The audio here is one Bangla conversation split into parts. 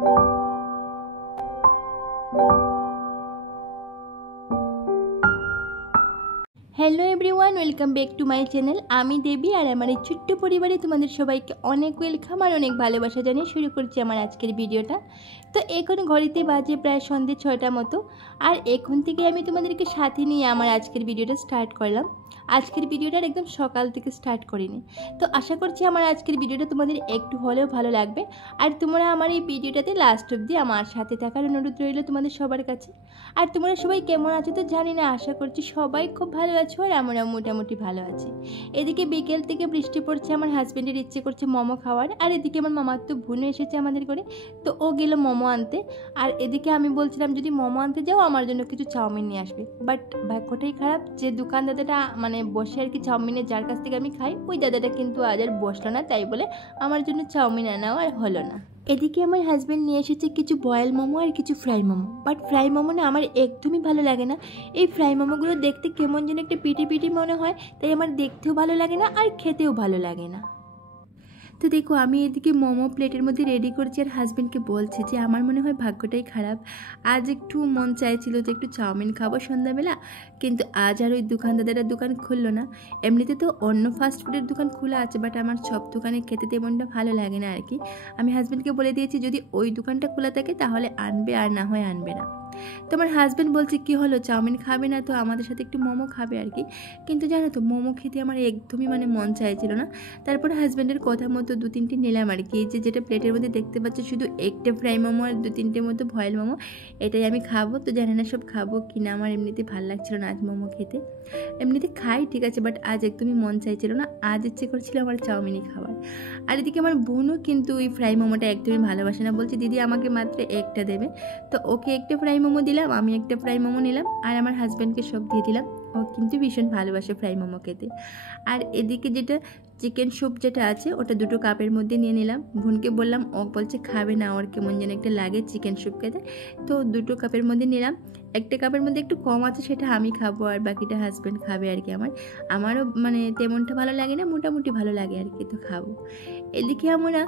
Hello everyone, welcome back to my channel. আমি দেবী আর আমার এই ছোট্ট পরিবারে তোমাদের সবাইকে অনেক ওয়েলকাম আর অনেক ভালোবাসা জানিয়ে শুরু করছি আমার আজকের ভিডিওটা। তো এখন ঘড়িতে বাজে প্রায় সন্ধ্যে 6টার মতো, আর এখন থেকে আমি তোমাদেরকে সাথে নিয়ে আমার আজকের ভিডিওটা স্টার্ট করলাম। আজকের ভিডিওটার একদম সকাল থেকে স্টার্ট করিনি, তো আশা করছি আমার আজকের ভিডিওটা তোমাদের একটু হলেও ভালো লাগবে। আর তোমরা আমার এই ভিডিওটাতে লাস্ট অবধি আমার সাথে থাকার অনুরোধ রইল তোমাদের সবার কাছে। আর তোমরা সবাই কেমন আছো তো জানি না, আশা করছি সবাই খুব ভালো আছো আর আমরা মোটামুটি ভালো আছি। এদিকে বিকেল থেকে বৃষ্টি পড়ছে, আমার হাজব্যান্ডের ইচ্ছে করছে মোমো খাওয়ার, আর এদিকে আমার মামার তো বোনও এসেছে আমাদের করে, তো ও গেল মোমো আনতে। আর এদিকে আমি বলছিলাম যদি মোমো আনতে যাও আমার জন্য কিছু চাউমিন নিয়ে আসবে, বাট ভাগ্যটাই খারাপ যে দোকান দাদাটা মানে বসে আর কি চাউমিনের যার কাছ থেকে আমি খাই, ওই দাদাটা কিন্তু আজ আর বসলো না, তাই বলে আমার জন্য চাউমিন আনাও আর হলো না। এদিকে আমার হাজব্যান্ড নিয়ে এসেছে কিছু বয়েল মোমো আর কিছু fry momo, but fry momo না আমার একদমই ভালো লাগে না। এই ফ্রাই মোমোগুলো দেখতে কেমন যেন একটা পিটি পিটি মনে হয়, তাই আমার দেখতেও ভালো লাগে না আর খেতেও ভালো লাগে না। তো দেখো আমি এদিকে মোমো প্লেটের মধ্যে রেডি করছি আর হাজব্যান্ডকে বলছি যে আমার মনে হয় ভাগ্যটাই খারাপ, আজ একটু মন চাইছিল যে একটু চাউমিন খাবো সন্ধ্যাবেলা, কিন্তু আজ আর ওই দোকানদারের দোকান খুললো না। এমনিতে তো অন্য ফাস্টফুডের দোকান খোলা আছে, বাট আমার সব দোকানে খেতে তেমনটা ভালো লাগে না আর কি। আমি হাজব্যান্ডকে বলে দিয়েছি যদি ওই দোকানটা খোলা থাকে তাহলে আনবে, আর না হয় আনবে না। তো আমার হাজব্যান্ড বলছে কি হলো চাউমিন খাবে না তো আমাদের সাথে একটু মোমো খাবে আর কি, কিন্তু জানো তো মোমো খেতে আমার একদমই মন চাইছিল না। তারপর হাজব্যান্ডের কথা মতো 2-3টে নিলাম আর কি, যেটা প্লেটের মধ্যে দেখতে পাচ্ছি শুধু একটা ফ্রাই মোমো আর 2-3টের মতো ভয়েল মোমো, এটাই আমি খাবো। তো জানি না সব খাবো কি না, আমার এমনিতে ভালো লাগছিল না আজ মোমো খেতে। এমনিতে খাই ঠিক আছে, বাট আজ একদমই মন চাইছিল না, আজ ইচ্ছে করছিল আমার চাউমিনই খাবার। আর এদিকে আমার বোনও কিন্তু ওই ফ্রাই মোমোটা একদমই ভালোবাসে না, বলছে দিদি আমাকে মাত্র একটা দেবে। তো ওকে একটা ফ্রাই মোমো দিলাম, আমি একটা ফ্রাই মোমো নিলাম, আর আমার হাজব্যান্ডকে সব দিয়ে দিলাম। ও কিন্তু ভীষণ ভালোবাসে ফ্রাই মোমো খেতে। আর এদিকে যেটা চিকেন স্যুপ যেটা আছে ওটা 2টো কাপের মধ্যে নিয়ে নিলাম। বোনকে বললাম, ও বলছে খাবে না, ওর কেমন যেন একটা লাগে চিকেন স্যুপ খেতে, তো 2টো কাপের মধ্যে নিলাম। একটা কাপের মধ্যে একটু কম আছে, সেটা আমি খাবো আর বাকিটা হাজব্যান্ড খাবে আর কি। আমারও তেমনটা ভালো লাগে না, মোটামুটি ভালো লাগে আর কি, তো খাবো। এদিকে আমরা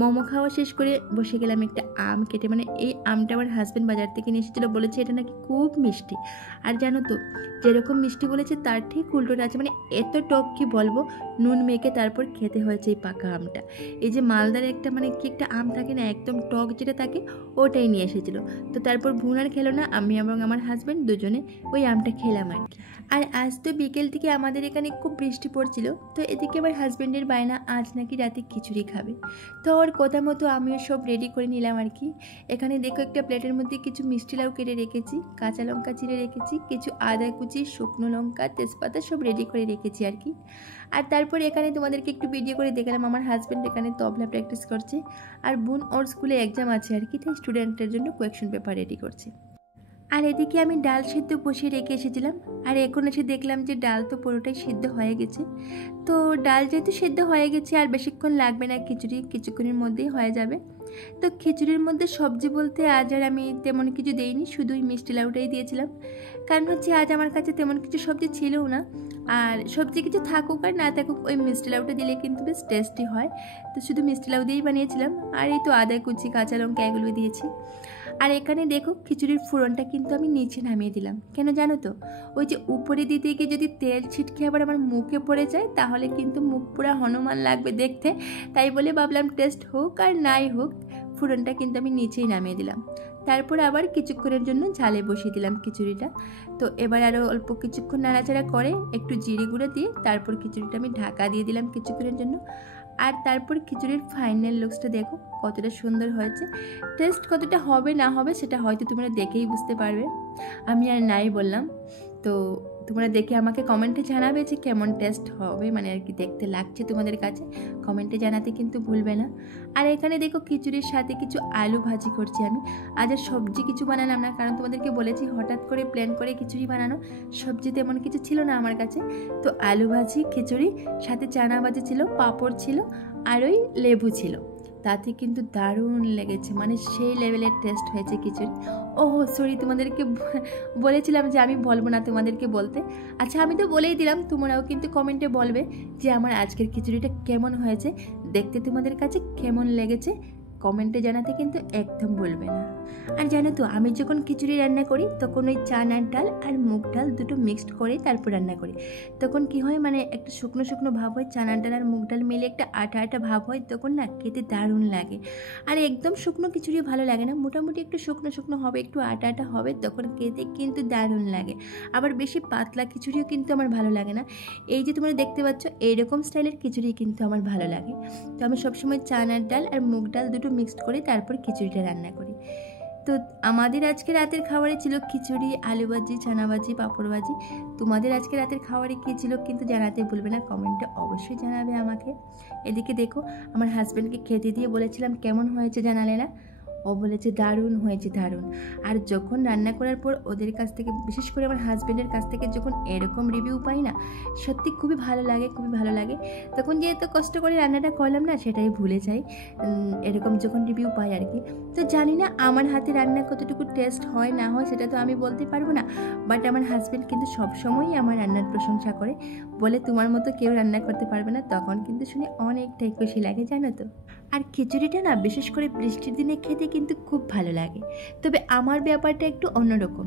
মোমো খাওয়া শেষ করে বসে গেলাম একটা আম কেটে, এই আমটা আমার হাজব্যান্ড বাজার থেকে নিয়ে এসেছিলো, বলেছে এটা নাকি খুব মিষ্টি। আর জানো তো যেরকম মিষ্টি বলেছে তার ঠিক উল্টোটা আছে, এত টক কি বলবো, নুন মেখে তারপর খেতে হয়েছে এই পাকা আমটা। এই যে মালদার একটা কি একটা আম থাকে না একদম টক যেটা থাকে, ওটাই নিয়ে এসেছিলো। তো তারপর বোন আর খেলো না, আমি এবং আমার হাজব্যান্ড দুজনে ওই আমটা খেলাম আর কি। আর আজ তো বিকেল থেকে আমাদের এখানে খুব বৃষ্টি পড়ছিল, তো এদিকে আমার হাজব্যান্ডের বায়না আজ নাকি রাতে খিচুড়ি খাবে, তো ওর কথা মতো আমিও সব রেডি করে নিলাম আর কি। এখানে দেখো একটা প্লেটের মধ্যে কিছু মিষ্টি লাউ কেটে রেখেছি, কাঁচা লঙ্কা চিড়ে রেখেছি, কিছু আদা কুচি, শুকনো লঙ্কা, তেজপাতা সব রেডি করে রেখেছি আর কি। আর তারপর এখানে তোমাদেরকে একটু ভিডিও করে দেখালাম আমার হাজব্যান্ড এখানে তবলা প্র্যাকটিস করছে, আর বোন ওর স্কুলে এক্সাম আছে আর কি, তাই স্টুডেন্টের জন্য কোয়েকশন পেপার রেডি করছে। আর এদিকে আমি ডাল সিদ্ধ বসিয়ে রেখে এসেছিলাম, আর এখন এসে দেখলাম যে ডাল তো পুরোটাই সিদ্ধ হয়ে গেছে। তো ডাল যেহেতু সিদ্ধ হয়ে গেছে আর বেশিক্ষণ লাগবে না, খিচুড়ি কিছুক্ষণের মধ্যেই হয়ে যাবে। তো খিচুড়ির মধ্যে সবজি বলতে আজ আর আমি তেমন কিছু দেইনি, শুধুই মিষ্টি লাউটাই দিয়েছিলাম, কারণ হচ্ছে আজ আমার কাছে তেমন কিছু সবজি ছিলও না। আর সবজি কিছু থাকুক আর না থাকুক ওই মিষ্টি লাউটা দিলে কিন্তু বেশ টেস্টি হয়, তো শুধু মিষ্টি লাউ দিয়েই বানিয়েছিলাম। আর এই তো আদা কুচি, কাঁচা লঙ্কা এগুলো দিয়েছি। আর এখানে দেখো খিচুড়ির ফোড়নটা কিন্তু আমি নিচে নামিয়ে দিলাম, কেন জানো তো, ওই যে উপরে দিতে গিয়ে যদি তেল ছিটকে আবার আমার মুখে পড়ে যায় তাহলে কিন্তু মুখ পুরা হনুমান লাগবে দেখতে, তাই বলে ভাবলাম টেস্ট হোক আর নাই হোক ফোড়নটা কিন্তু আমি নিচেই নামিয়ে দিলাম। তারপর আবার কিছুক্ষণের জন্য ঝালে বসিয়ে দিলাম খিচুড়িটা। তো এবার আরও অল্প কিছুক্ষণ নাড়াচাড়া করে একটু জিরে গুঁড়ো দিয়ে তারপর খিচুড়িটা আমি ঢাকা দিয়ে দিলাম কিছুক্ষণের জন্য। আর তারপর খিচুড়ির ফাইনাল লুকসটা দেখো কতটা সুন্দর হয়েছে। টেস্ট কতটা হবে না হবে সেটা হয়তো তোমরা দেখেই বুঝতে পারবে, আমি আর নাই বললাম। তো তোমরা দেখে আমাকে কমেন্টে জানাবে যে কেমন টেস্ট হবে, আর কি দেখতে লাগছে তোমাদের কাছে, কমেন্টে জানাতে কিন্তু ভুলবে না। আর এখানে দেখো খিচুড়ির সাথে কিছু আলু ভাজি করছি আমি। আজ আর সবজি কিছু বানালাম না, কারণ তোমাদেরকে বলেছি হঠাৎ করে প্ল্যান করে খিচুড়ি বানানো, সবজি তেমন কিছু ছিল না আমার কাছে। তো আলু ভাজি, খিচুড়ি, সাথে চানা ভাজি ছিল, পাঁপড় ছিল, আর ওই লেবু ছিল, তাতে কিন্তু দারুণ লেগেছে, সেই লেভেলের টেস্ট হয়েছে খিচুড়ি। ওহো সরি, তোমাদেরকে বলেছিলাম যে আমি বলবো না তোমাদেরকে বলতে। আচ্ছা আমি তো বলেই দিলাম, তোমরাও কিন্তু কমেন্টে বলবে যে আমার আজকের খিচুড়িটা কেমন হয়েছে, দেখতে তোমাদের কাছে কেমন লেগেছে, কমেন্টে জানাতে কিন্তু একদম ভুলবে না। আর জানো তো, আমি যখন খিচুড়ি রান্না করি তখন ওই চানার ডাল আর মুগ ডাল দুটো মিক্সড করে তারপর রান্না করি। তখন কি হয়, মানে একটা শুকনো শুকনো ভাব হয়, চানার ডাল আর মুগ ডাল মিলে একটা আটা আটা ভাব হয়, তখন না খেতে দারুণ লাগে। আর একদম শুকনো খিচুড়ি ভালো লাগে না, মোটামুটি একটু শুকনো শুকনো হবে, একটু আটা আটা হবে, তখন খেতে কিন্তু দারুণ লাগে। আবার বেশি পাতলা খিচুড়িও কিন্তু আমার ভালো লাগে না। এই যে তোমরা দেখতে পাচ্ছ এইরকম স্টাইলের খিচুড়ি কিন্তু আমার ভালো লাগে। তো আমি সবসময় চানার ডাল আর মুগ ডাল দুটো মিক্সড করে তারপর খিচুড়িটা রান্না করি। তো আমাদের আজকে রাতের খাবারে ছিল খিচুড়ি, আলু ভাজি, ছানা ভাজি, পাঁপড় ভাজি। তোমাদের আজকে রাতের খাবারে কী ছিল কিন্তু জানাতে ভুলবে না, কমেন্টে অবশ্যই জানাবে আমাকে। এদিকে দেখো, আমার হাজব্যান্ডকে খেতে দিয়ে বলেছিলাম কেমন হয়েছে জানালে না, ও বলেছে দারুণ হয়েছে, দারুণ। আর যখন রান্না করার পর ওদের কাছ থেকে, বিশেষ করে আমার হাজব্যান্ডের কাছ থেকে যখন এরকম রিভিউ পাই না, সত্যি খুবই ভালো লাগে, খুবই ভালো লাগে। তখন যে এত কষ্ট করে রান্নাটা করলাম না, সেটাই ভুলে যাই এরকম যখন রিভিউ পাই আর কি। তো জানি না আমার হাতে রান্না কতটুকু টেস্ট হয় না হয়, সেটা তো আমি বলতে পারবো না, বাট আমার হাজব্যান্ড কিন্তু সবসময়ই আমার রান্নার প্রশংসা করে, বলে তোমার মতো কেউ রান্না করতে পারবে না। তখন কিন্তু শুনে অনেকটাই খুশি লাগে জানো তো। আর খিচুড়িটা না বিশেষ করে বৃষ্টির দিনে খেতে কিন্তু খুব ভালো লাগে। তবে আমার ব্যাপারটা একটু অন্যরকম,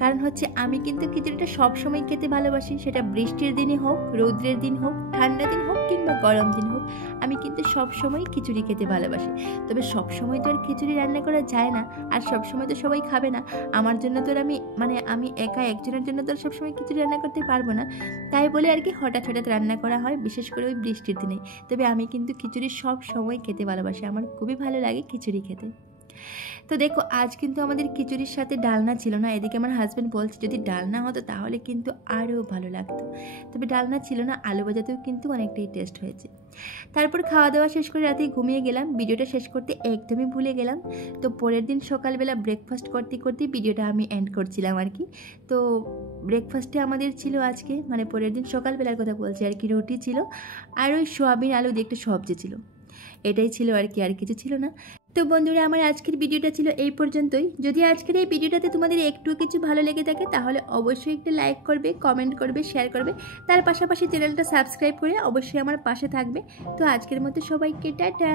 কারণ হচ্ছে আমি কিন্তু খিচুড়িটা সবসময় খেতে ভালোবাসি, সেটা বৃষ্টির দিনে হোক, রৌদ্রের দিন হোক, ঠান্ডা দিন হোক কিংবা গরম দিন হোক, আমি কিন্তু সবসময় খিচুড়ি খেতে ভালোবাসি। তবে সবসময় তো আর খিচুড়ি রান্না করা যায় না, আর সবসময় তো সবাই খাবে না। আমার জন্য তো আমি একা একজনের জন্য তো সবসময় খিচুড়ি রান্না করতে পারবো না, তাই বলে আর কি হঠাৎ হঠাৎ রান্না করা হয়, বিশেষ করে ওই বৃষ্টির দিনে। তবে আমি কিন্তু খিচুড়ি সব সময় খেতে ভালোবাসি, আমার খুবই ভালো লাগে খিচুড়ি খেতে। তো দেখো, আজ কিন্তু আমাদের খিচুড়ির সাথে ডালনা ছিল না। এদিকে আমার হাজব্যান্ড বলছে যদি ডালনা হতো তাহলে কিন্তু আরও ভালো লাগতো, তবে ডালনা ছিল না। আলু ভাজাতেও কিন্তু অনেকটাই টেস্ট হয়েছে। তারপর খাওয়া দাওয়া শেষ করে রাতে ঘুমিয়ে গেলাম, ভিডিওটা শেষ করতে একদমই ভুলে গেলাম। তো পরের দিন সকালবেলা ব্রেকফাস্ট করতে করতে ভিডিওটা আমি এন্ড করছিলাম আর কি। তো ব্রেকফাস্টে আমাদের ছিল আজকে, মানে পরের দিন সকালবেলার কথা বলছি আর কি, রুটি ছিল আর ওই সোয়াবিন আলু দিয়ে একটা সবজি ছিল, এটাই ছিল আর কি, আর কিছু ছিল না। তো বন্ধুরা, আমার আজকের ভিডিওটা ছিল এই পর্যন্তই। যদি আজকের এই ভিডিওটাতে তোমাদের একটু কিছু ভালো লেগে থাকে তাহলে অবশ্যই একটা লাইক করবে, কমেন্ট করবে, শেয়ার করবে, তার পাশাপাশি চ্যানেলটা সাবস্ক্রাইব করে অবশ্যই আমার পাশে থাকবে। তো আজকের মতো সবাইকে টাটা।